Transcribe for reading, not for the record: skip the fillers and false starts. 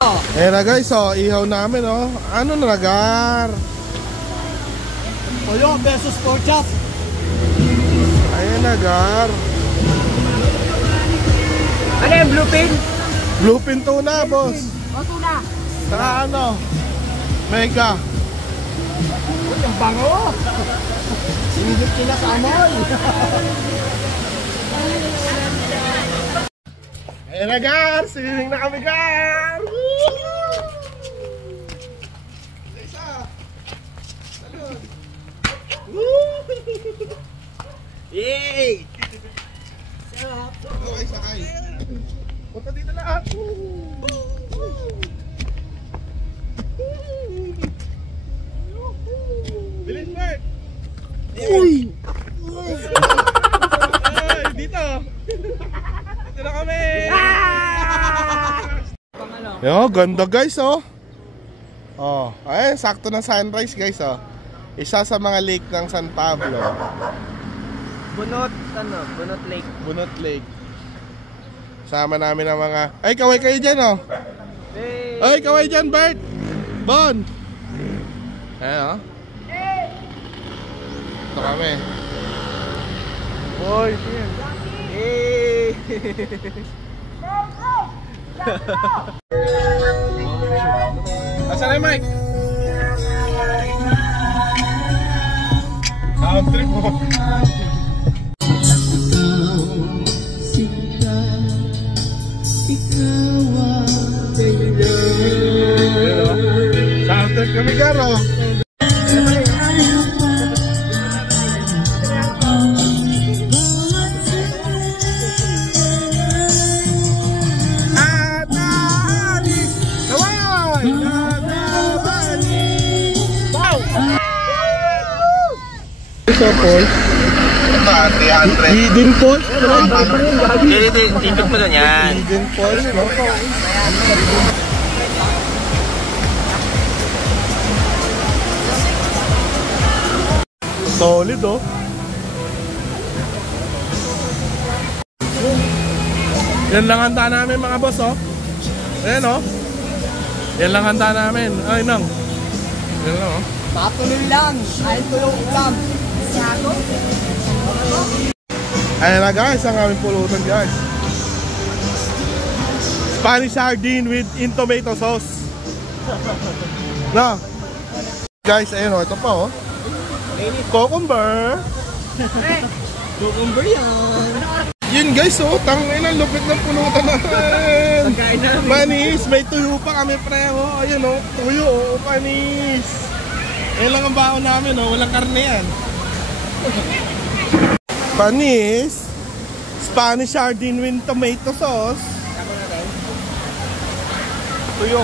Ayan na guys, oh, ihaw namin, oh. Ano na nagar? Toyo versus pork chop. Ayan nagar. Ano yung bluefin? Bluefin tuna, boss. O tuna. Saka ano? Mega. Uy, ang bango. Sinigit sila sa amoy. Ayan na gar, swimming na kami gar. Yay! Okay, sakay. Punta dito lahat. Bilis, Bert! Uy! Ay, dito! Dito na kami! Yo, ganda guys, oh! Oh, ay, sakto na sunrise guys, oh. Isa sa mga lake ng San Pablo. Bunot, ano? Bunot Lake. Bunot Lake. Sama namin ang mga... Ay, kaway kayo dyan, oh! Hey! Ay, kaway dyan, Bert! Bon! Ayan, oh. Ito kami. Boy, team. Hey! Asan na yung mic? Sound trip mo. Sound trip kami, Garo. So, Paul? 300. Hidden Falls? Tikot mo doon yan. Hidden Falls, no? Solid, oh. Yan lang handa namin, mga boss, oh. Ayan, oh. Yan lang handa namin. Ay, nang. Yan lang, oh. Patuloy lang. Ayun ko yung ulam. Ayan na guys, ang aming pulutan guys. Spanish sardine with in tomato sauce. Na guys, ayun o, ito pa o. Cucumber. Cucumber yan. Yun guys o, tangin ang lupit ng pulutan namin. Pagkain namin. Panis, may tuyo pa kami preho. Ayun o, tuyo o, panis. Ayun lang ang baon namin o, walang karne yan. Panis, Spanish sardine with tomato sauce. Tuyo.